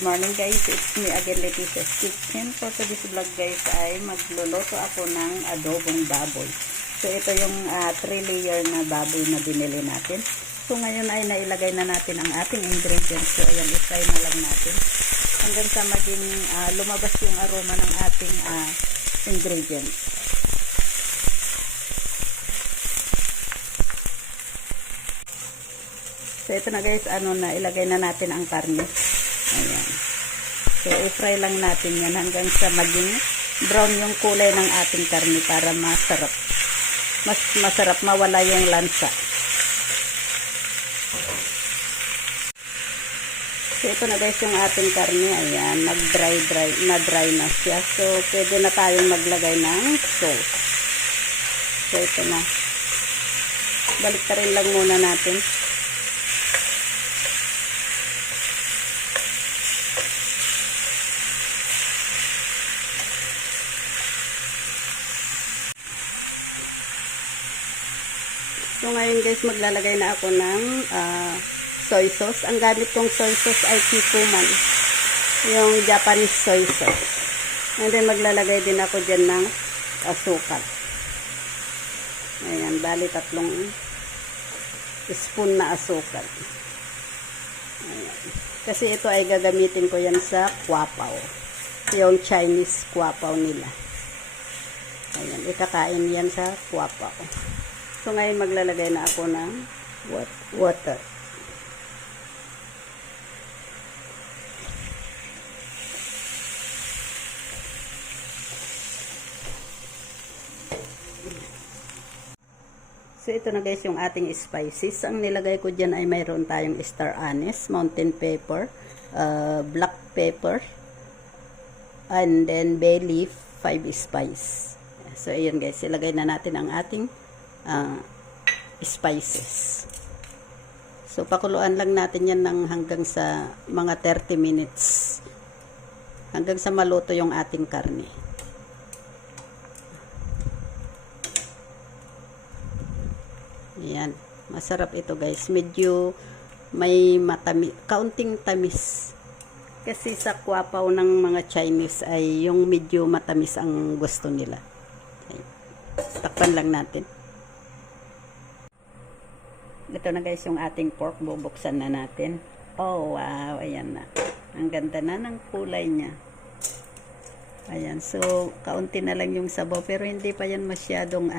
Good morning guys, it's me again, Leticia's Kitchen. For today's vlog guys ay magluluto ako ng adobong baboy. So ito yung 3 layer na baboy na binili natin. So ngayon ay nailagay na natin ang ating ingredients. So ayan, i-fry na lang natin hanggang sa maging lumabas yung aroma ng ating ingredients. So ito na guys, ilagay na natin ang karne. Ayan. So i-fry lang natin yan hanggang sa maging brown yung kulay ng ating karne para masarap. Mas masarap, mawala yung lansa. So ito na guys yung ating karne. Ayan, nag-dry na siya. So pwede na tayong maglagay ng sauce. So ito na. Balik ta rin lang muna natin. So ngayon guys, maglalagay na ako ng soy sauce. Ang gamit kong soy sauce ay Kikkoman, yung Japanese soy sauce. And then maglalagay din ako dyan ng asukal. Ayan, bali 3 spoon na asukal. Ayan. Kasi ito ay gagamitin ko yan sa kwapaw, yung Chinese kwapaw nila. Ayan, ikakain yan sa kwapaw. So ngayon maglalagay na ako ng water. So ito na guys yung ating spices. Ang nilagay ko dyan ay mayroon tayong star anise, mountain pepper, black pepper, and then bay leaf, 5 spice. So ayun guys, ilagay na natin ang ating spices. So pakuluan lang natin yan ng hanggang sa mga 30 minutes hanggang sa maluto yung ating karne. Yan, masarap ito guys. Medyo may matamis, kaunting tamis. Kasi sa kwapaw ng mga Chinese ay yung medyo matamis ang gusto nila. Okay. Takpan lang natin. Ito na guys yung ating pork, bubuksan na natin. Oh wow, ayan na. Ang ganda na ng kulay niya. Ayan, so kaunti na lang yung sabaw pero hindi pa yan masyadong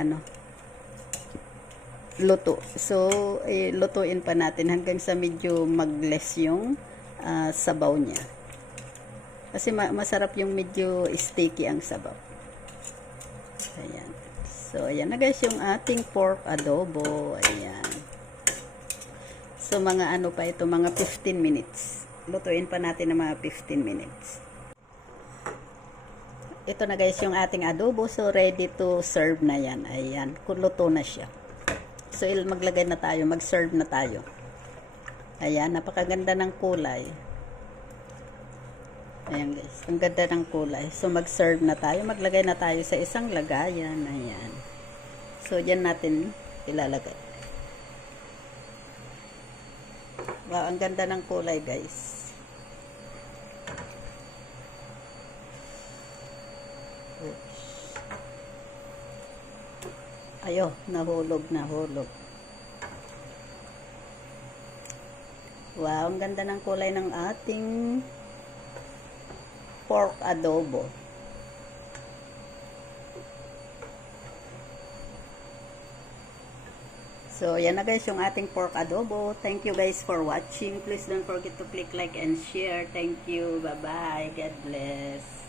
luto. So lutuin pa natin hanggang sa medyo mag-less yung sabaw niya. Kasi masarap yung medyo sticky ang sabaw. Ayan. So ayan na guys yung ating pork adobo. Ayan. So mga pa ito, mga 15 minutes. Lutuin pa natin ng mga 15 minutes. Ito na guys yung ating adobo. So ready to serve na yan. Ayan, luto na siya. So maglagay na tayo, mag-serve na tayo. Ayan, napakaganda ng kulay. Ayan guys, ang ganda ng kulay. So mag-serve na tayo, maglagay na tayo sa isang lagayan. Ayan. So dyan natin ilalagay. Wow, ang ganda ng kulay guys. Oops. Ayo, nahulog. Wow, ang ganda ng kulay ng ating pork adobo. So, yan na guys yung ating pork adobo. Thank you guys for watching. Please don't forget to click like and share. Thank you. Bye-bye. God bless.